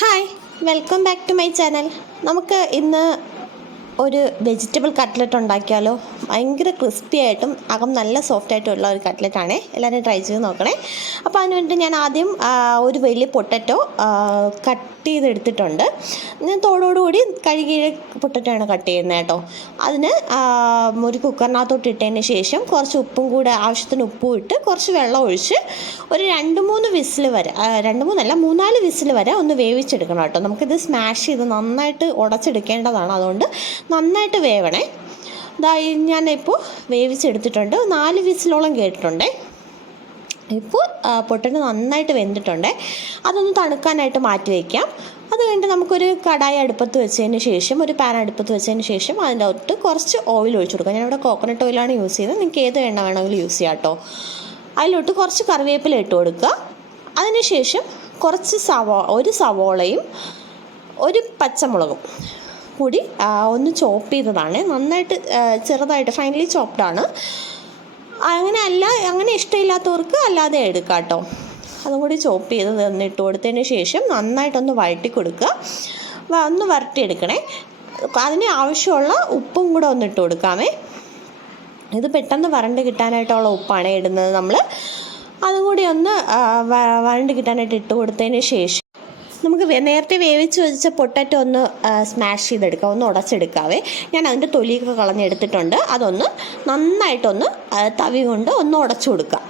Hi, welcome back to my channel. നമുക്ക് ഇന്ന് ഒരു വെജിറ്റബിൾ കട്ട്ലറ്റ് ഉണ്ടാക്കിയാലോ. ഭയങ്കര ക്രിസ്പി ആയിട്ടും അകം നല്ല സോഫ്റ്റ് ആയിട്ടുള്ള ഒരു കട്ട്ലറ്റാണേ. എല്ലാവരും ട്രൈ ചെയ്ത് നോക്കണേ. അപ്പോൾ അതിന് വേണ്ടി ഞാൻ ആദ്യം ഒരു വലിയ പൊട്ടറ്റോ കട്ട് ചെയ്തെടുത്തിട്ടുണ്ട്. ഞാൻ തോടോടുകൂടി കഴുകിയ പൊട്ടറ്റോ ആണ് കട്ട് ചെയ്യുന്നത് കേട്ടോ. അതിന് ഒരു കുക്കറിനകത്തോട്ട് ഇട്ടതിന് ശേഷം കുറച്ച് ഉപ്പും കൂടെ, ആവശ്യത്തിന് ഉപ്പും ഇട്ട് കുറച്ച് വെള്ളം ഒഴിച്ച് ഒരു 2-3 വിസിൽ വരെ, 3-4 വിസിൽ വരെ ഒന്ന് വേവിച്ചെടുക്കണം കേട്ടോ. നമുക്കിത് സ്മാഷ് ചെയ്ത് നന്നായിട്ട് ഉടച്ചെടുക്കേണ്ടതാണ്, അതുകൊണ്ട് നന്നായിട്ട് വേവണേ. ഞാനിപ്പോൾ വേവിച്ചെടുത്തിട്ടുണ്ട്. 4 വിസിലോളം കേട്ടിട്ടുണ്ടേ. ഇപ്പോൾ പൊട്ടറ്റോ നന്നായിട്ട് വെന്തിട്ടുണ്ടേ. അതൊന്ന് തണുക്കാനായിട്ട് മാറ്റി വയ്ക്കാം. അത് കഴിഞ്ഞിട്ട് നമുക്കൊരു കടായി അടുപ്പത്ത് വെച്ചതിന് ശേഷം, ഒരു പാൻ അടുപ്പത്ത് വെച്ചതിന് ശേഷം അതിൻ്റെ അകത്ത് കുറച്ച് ഓയിൽ ഒഴിച്ചു കൊടുക്കാം. ഞാനിവിടെ കോക്കനട്ട് ഓയിലാണ് യൂസ് ചെയ്യുന്നത്. നിങ്ങൾക്ക് ഏത് എണ്ണ വേണമെങ്കിലും യൂസ് ചെയ്യാം കേട്ടോ. അതിലോട്ട് കുറച്ച് കറിവേപ്പില ഇട്ട് കൊടുക്കുക. അതിനുശേഷം കുറച്ച് ഒരു സവോളയും ഒരു പച്ചമുളകും കൂടി ഒന്ന് ചോപ്പ് ചെയ്തതാണ്. നന്നായിട്ട് ചെറുതായിട്ട് ഫൈനലി ചോപ്ഡാണ്. അങ്ങനെ ഇഷ്ടമില്ലാത്തവർക്ക് അല്ലാതെ എടുക്കാം കേട്ടോ. അതും കൂടി ചോപ്പ് ചെയ്ത് ഇട്ട് കൊടുത്തതിന് ശേഷം നന്നായിട്ടൊന്ന് വഴറ്റി കൊടുക്കുക. ഒന്ന് വരട്ടിയെടുക്കണേ. അതിന് ആവശ്യമുള്ള ഉപ്പും കൂടെ ഒന്ന് ഇട്ട് കൊടുക്കാമേ. ഇത് പെട്ടെന്ന് വരണ്ട് കിട്ടാനായിട്ടുള്ള ഉപ്പാണ് ഇടുന്നത് നമ്മൾ. അതും കൂടി ഒന്ന് വരണ്ട് കിട്ടാനായിട്ട് ഇട്ട് കൊടുത്തതിന് ശേഷം നമുക്ക് നേരത്തെ വേവിച്ച് വെച്ച പൊട്ടറ്റോ ഒന്ന് സ്മാഷ് ചെയ്തെടുക്കാം, ഒന്ന് ഉടച്ചെടുക്കാവേ. ഞാൻ അതിൻ്റെ തൊലിയൊക്കെ കളഞ്ഞെടുത്തിട്ടുണ്ട്. അതൊന്ന് നന്നായിട്ടൊന്ന് തവി കൊണ്ട് ഒന്ന് ഉടച്ചു കൊടുക്കാം.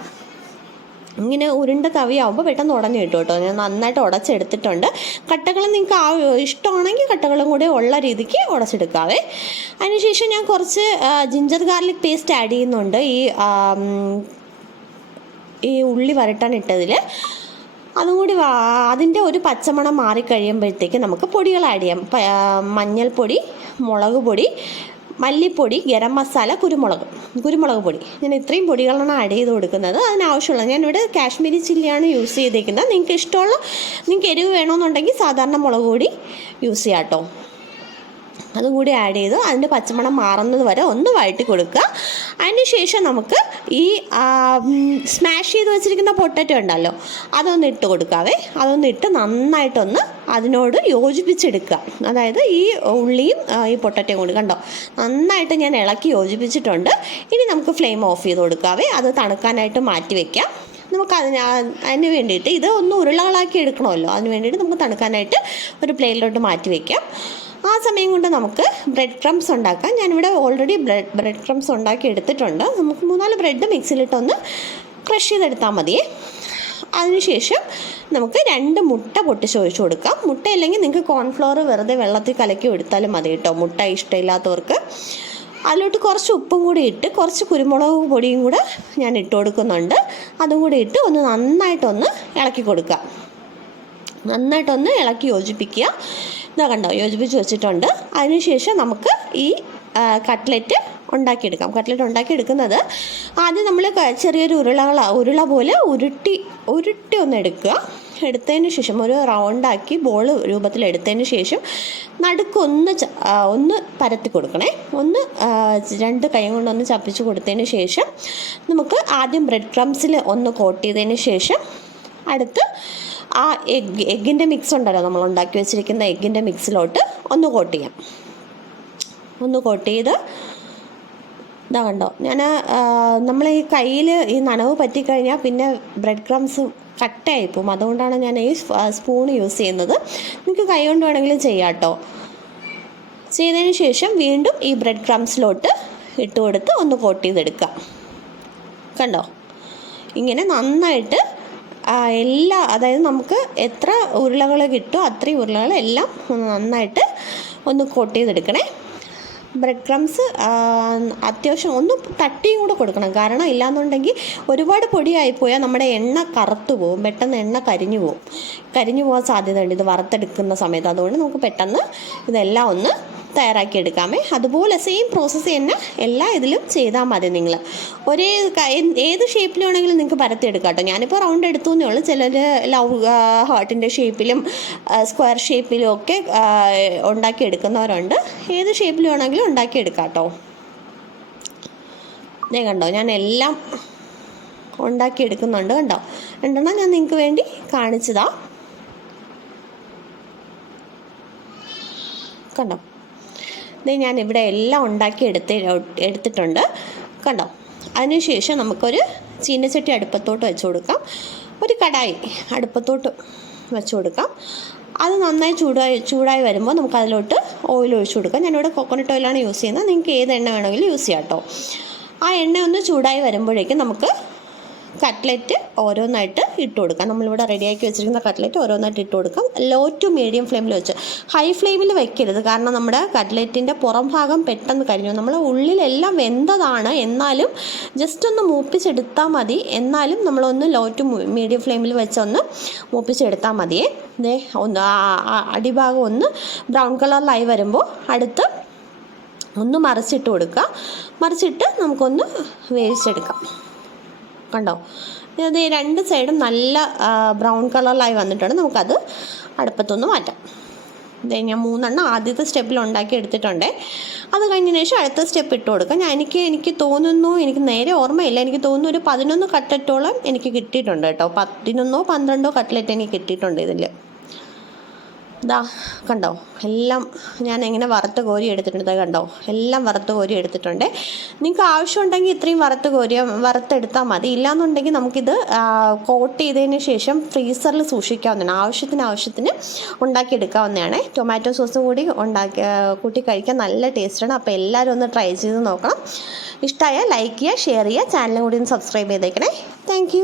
ഇങ്ങനെ ഉരുണ്ട തവിയാവുമ്പോൾ പെട്ടെന്ന് ഉടഞ്ഞു കിട്ടും കേട്ടോ. ഞാൻ നന്നായിട്ട് ഉടച്ചെടുത്തിട്ടുണ്ട്. കട്ടകൾ നിങ്ങൾക്ക് ഇഷ്ടമാണെങ്കിൽ കട്ടകളും കൂടെ ഉള്ള രീതിക്ക് ഉടച്ചെടുക്കാവേ. അതിനുശേഷം ഞാൻ കുറച്ച് ജിഞ്ചർ ഗാർലിക് പേസ്റ്റ് ആഡ് ചെയ്യുന്നുണ്ട് ഈ ഉള്ളി വരട്ടാനിട്ടതിൽ. അതും കൂടി അതിൻ്റെ ഒരു പച്ചമണം മാറിക്കഴിയുമ്പോഴത്തേക്ക് നമുക്ക് പൊടികൾ ആഡ് ചെയ്യാം. മഞ്ഞൾപ്പൊടി, മുളക് പൊടി, മല്ലിപ്പൊടി, ഗരം മസാല, കുരുമുളക് പൊടി. ഞാൻ ഇത്രയും പൊടികളാണ് ആഡ് ചെയ്ത് കൊടുക്കുന്നത്. അതിനാവശ്യമുള്ള ഞാനിവിടെ കാശ്മീരി ചില്ലിയാണ് യൂസ് ചെയ്തേക്കുന്നത്. നിങ്ങൾക്ക് എരിവ് വേണമെന്നുണ്ടെങ്കിൽ സാധാരണ മുളക് പൊടി യൂസ് ചെയ്യാം കേട്ടോ. അതും കൂടി ആഡ് ചെയ്ത് അതിൻ്റെ പച്ചമണം മാറുന്നത് വരെ ഒന്ന് വഴറ്റി കൊടുക്കുക. അതിന് ശേഷം നമുക്ക് ഈ സ്മാഷ് ചെയ്ത് വെച്ചിരിക്കുന്ന പൊട്ടറ്റോ ഉണ്ടല്ലോ, അതൊന്ന് ഇട്ട് കൊടുക്കാവേ. അതൊന്ന് ഇട്ട് നന്നായിട്ടൊന്ന് അതിനോട് യോജിപ്പിച്ചെടുക്കുക. അതായത് ഈ ഉള്ളിയും ഈ പൊട്ടറ്റോയും കൂടി കണ്ടോ നന്നായിട്ട് ഞാൻ ഇളക്കി യോജിപ്പിച്ചിട്ടുണ്ട്. ഇനി നമുക്ക് ഫ്ലെയിം ഓഫ് ചെയ്ത് കൊടുക്കാവേ. അത് തണുക്കാനായിട്ട് മാറ്റി വയ്ക്കാം. നമുക്ക് അതിന് വേണ്ടിയിട്ട് ഇത് ഒന്ന് ഉരുളകളാക്കി എടുക്കണമല്ലോ. അതിന് വേണ്ടിയിട്ട് നമുക്ക് തണുക്കാനായിട്ട് ഒരു പ്ലേറ്റിലോട്ട് മാറ്റി വയ്ക്കാം. ആ സമയം കൊണ്ട് നമുക്ക് ബ്രെഡ് ക്രംസ് ഉണ്ടാക്കാം. ഞാനിവിടെ ഓൾറെഡി ബ്രെഡ് ക്രംസ് ഉണ്ടാക്കി എടുത്തിട്ടുണ്ട്. നമുക്ക് 3-4 ബ്രെഡ് മിക്സിയിലിട്ടൊന്ന് ക്രഷ് ചെയ്തെടുത്താൽ മതിയേ. അതിനുശേഷം നമുക്ക് 2 മുട്ട പൊട്ടിച്ച് ഒഴിച്ച് കൊടുക്കാം. മുട്ട ഇല്ലെങ്കിൽ നിങ്ങൾക്ക് കോൺഫ്ലോർ വെറുതെ വെള്ളത്തിൽ കലക്കി എടുത്താലും മതി കേട്ടോ, മുട്ട ഇഷ്ടമില്ലാത്തവർക്ക്. അതിലോട്ട് കുറച്ച് ഉപ്പും കൂടി ഇട്ട് കുറച്ച് കുരുമുളക് പൊടിയും കൂടെ ഞാൻ ഇട്ട് കൊടുക്കുന്നുണ്ട്. അതും കൂടി ഇട്ട് ഒന്ന് നന്നായിട്ടൊന്ന് ഇളക്കി കൊടുക്കുക. നന്നായിട്ടൊന്ന് ഇളക്കി യോജിപ്പിക്കുക. ഇതാ കണ്ടോ, യോജിപ്പിച്ച് വെച്ചിട്ടുണ്ട്. അതിനുശേഷം നമുക്ക് ഈ കട്ട്ലറ്റ് ഉണ്ടാക്കിയെടുക്കാം. കട്ട്ലറ്റ് ഉണ്ടാക്കിയെടുക്കുന്നത് ആദ്യം നമ്മൾ ചെറിയൊരു ഉരുള പോലെ ഉരുട്ടി ഒന്ന് എടുത്തതിന് ശേഷം ഒരു റൗണ്ടാക്കി ബോൾ രൂപത്തിൽ എടുത്തതിന് ശേഷം നടുക്കൊന്ന് പരത്തി കൊടുക്കണേ. 2 കൈ കൊണ്ടൊന്ന് ചപ്പിച്ച് കൊടുത്തതിന് ശേഷം നമുക്ക് ആദ്യം ബ്രെഡ് ക്രംസിൽ ഒന്ന് കോട്ട് ചെയ്തതിന് ശേഷം അടുത്ത് ആ എഗ്ഗിൻ്റെ മിക്സ് ഉണ്ടല്ലോ, നമ്മൾ ഉണ്ടാക്കി വെച്ചിരിക്കുന്ന എഗ്ഗിൻ്റെ മിക്സിലോട്ട് ഒന്ന് കോട്ട് ചെയ്യാം. ഒന്ന് കോട്ട് ചെയ്ത് ഇതാ കണ്ടോ, നമ്മൾ ഈ കയ്യിൽ ഈ നനവ് പറ്റിക്കഴിഞ്ഞാൽ പിന്നെ ബ്രെഡ് ക്രംസ് കട്ടയായിപ്പോവും. അതുകൊണ്ടാണ് ഞാൻ ഈ സ്പൂൺ യൂസ് ചെയ്യുന്നത്. നിങ്ങൾക്ക് കൈ കൊണ്ട് വേണമെങ്കിലും ചെയ്യാം കേട്ടോ. ചെയ്തതിന് ശേഷം വീണ്ടും ഈ ബ്രെഡ് ക്രംസിലോട്ട് ഇട്ട് കൊടുത്ത് ഒന്ന് കോട്ട് ചെയ്തെടുക്കാം. കണ്ടോ, ഇങ്ങനെ നന്നായിട്ട് അതായത് നമുക്ക് എത്ര ഉരുളകൾ കിട്ടുമോ അത്രയും ഉരുളകൾ എല്ലാം നന്നായിട്ട് ഒന്ന് കോട്ട് ചെയ്തെടുക്കണേ. ബ്രെഡ് ക്രംസ് അത്യാവശ്യം ഒന്ന് തട്ടിയും കൂടെ കൊടുക്കണം. കാരണം ഇല്ലാന്നുണ്ടെങ്കിൽ ഒരുപാട് പൊടിയായിപ്പോയാൽ നമ്മുടെ എണ്ണ കറുത്തു പോകും, പെട്ടെന്ന് എണ്ണ കരിഞ്ഞു പോകാൻ സാധ്യതയുണ്ട് ഇത് വറുത്തെടുക്കുന്ന സമയത്ത്. അതുകൊണ്ട് നമുക്ക് പെട്ടെന്ന് ഇതെല്ലാം ഒന്ന് തയ്യാറാക്കി എടുക്കാമേ. അതുപോലെ സെയിം പ്രോസസ്സ് തന്നെ എല്ലാ ഇതിലും ചെയ്താൽ മതി. നിങ്ങൾ ഏത് ഷേപ്പിൽ വേണമെങ്കിലും നിങ്ങൾക്ക് പരത്തിയെടുക്കാം കേട്ടോ. ഞാനിപ്പോൾ റൗണ്ട് എടുത്തു എന്നേ ഉള്ളൂ. ചിലർ ഹാർട്ടിൻ്റെ ഷേപ്പിലും സ്ക്വയർ ഷേപ്പിലും ഒക്കെ ഉണ്ടാക്കിയെടുക്കുന്നവരുണ്ട്. ഏത് ഷേപ്പിൽ വേണമെങ്കിലും ഉണ്ടാക്കിയെടുക്കാം കേട്ടോ. ഇതേ കണ്ടോ, ഞാൻ എല്ലാം ഉണ്ടാക്കിയെടുക്കുന്നുണ്ട്. കണ്ടോ, 2 ഞാൻ നിങ്ങൾക്ക് വേണ്ടി കാണിച്ചതാണ്. കണ്ടോ, ഇത് ഞാൻ ഇവിടെ എല്ലാം ഉണ്ടാക്കി എടുത്തിട്ടുണ്ട് കണ്ടോ. അതിനുശേഷം നമുക്കൊരു ചീനച്ചട്ടി അടുപ്പത്തോട്ട് വെച്ച് കൊടുക്കാം, ഒരു കടായി അടുപ്പത്തോട്ട് വെച്ച് കൊടുക്കാം. അത് നന്നായി ചൂടായി വരുമ്പോൾ നമുക്കതിലോട്ട് ഓയിൽ ഒഴിച്ചു കൊടുക്കാം. ഞാനിവിടെ കോക്കനട്ട് ഓയിലാണ് യൂസ് ചെയ്യുന്നത്, നിങ്ങൾക്ക് ഏത് എണ്ണ വേണമെങ്കിലും യൂസ് ചെയ്യാം കേട്ടോ. ആ എണ്ണ ഒന്ന് ചൂടായി വരുമ്പോഴേക്കും നമുക്ക് കട്ട്ലറ്റ് ഓരോന്നായിട്ട് ഇട്ട് കൊടുക്കാം. നമ്മളിവിടെ റെഡിയാക്കി വെച്ചിരിക്കുന്ന കട്ട്ലറ്റ് ഓരോന്നായിട്ട് ഇട്ട് കൊടുക്കാം. ലോ ടു മീഡിയം ഫ്ലെയിമിൽ വെച്ച്, ഹൈ ഫ്ലെയിമിൽ വെക്കരുത്, കാരണം നമ്മുടെ കട്ട്ലറ്റിൻ്റെ പുറം ഭാഗം പെട്ടെന്ന് കരിഞ്ഞു. നമ്മൾ ഉള്ളിലെല്ലാം വെന്തതാണ്, എന്നാലും ജസ്റ്റ് ഒന്ന് മൂപ്പിച്ചെടുത്താൽ മതി. എന്നാലും നമ്മളൊന്ന് ലോ ടു മീഡിയം ഫ്ലെയിമിൽ വെച്ചൊന്ന് മൂപ്പിച്ചെടുത്താൽ മതിയേ. ദേ ഒന്ന് അടിഭാഗം ഒന്ന് ബ്രൗൺ കളറിലായി വരുമ്പോൾ അടുത്ത് ഒന്ന് മറിച്ചിട്ട് കൊടുക്കുക. മറിച്ചിട്ട് നമുക്കൊന്ന് വേവിച്ചെടുക്കാം. കണ്ടോ, ഇത് രണ്ട് സൈഡും നല്ല ബ്രൗൺ കളറിലായി വന്നിട്ടുണ്ട്. നമുക്കത് അടുപ്പത്തൊന്ന് മാറ്റാം. ഇത് ഞാൻ 3 എണ്ണം ആദ്യത്തെ സ്റ്റെപ്പിൽ ഉണ്ടാക്കി എടുത്തിട്ടുണ്ട്. അത് കഴിഞ്ഞതിന് ശേഷം അടുത്ത സ്റ്റെപ്പ് ഇട്ട് കൊടുക്കാം. എനിക്ക് തോന്നുന്നു, എനിക്ക് നേരെ ഓർമ്മയില്ല, എനിക്ക് തോന്നുന്നു ഒരു 11 കട്ട്ലറ്റോളം എനിക്ക് കിട്ടിയിട്ടുണ്ട് കേട്ടോ. 11 12 കട്ട്ലറ്റ് എനിക്ക് കിട്ടിയിട്ടുണ്ട് ഇതിൽ. ഇതാ കണ്ടോ, എല്ലാം ഞാൻ എങ്ങനെ വറുത്ത് കോരി എടുത്തിട്ടുണ്ട്. കണ്ടോ, എല്ലാം വറുത്ത് കോരി എടുത്തിട്ടുണ്ട്. നിങ്ങൾക്ക് ആവശ്യമുണ്ടെങ്കിൽ ഇത്രയും വറുത്തെടുത്താൽ മതി. ഇല്ലാന്നുണ്ടെങ്കിൽ നമുക്കിത് കോട്ട് ചെയ്തതിന് ശേഷം ഫ്രീസറിൽ സൂക്ഷിക്കാവുന്നതാണ്. ആവശ്യത്തിന് ഉണ്ടാക്കിയെടുക്കാവുന്നതാണ്. ടൊമാറ്റോ സോസും കൂടി കൂട്ടി കഴിക്കാൻ നല്ല ടേസ്റ്റാണ്. അപ്പോൾ എല്ലാവരും ഒന്ന് ട്രൈ ചെയ്ത് നോക്കണം. ഇഷ്ടമായാൽ ലൈക്ക് ചെയ്യുക, ഷെയർ ചെയ്യുക, ചാനലും കൂടി ഒന്ന് സബ്സ്ക്രൈബ് ചെയ്തേക്കണേ. താങ്ക്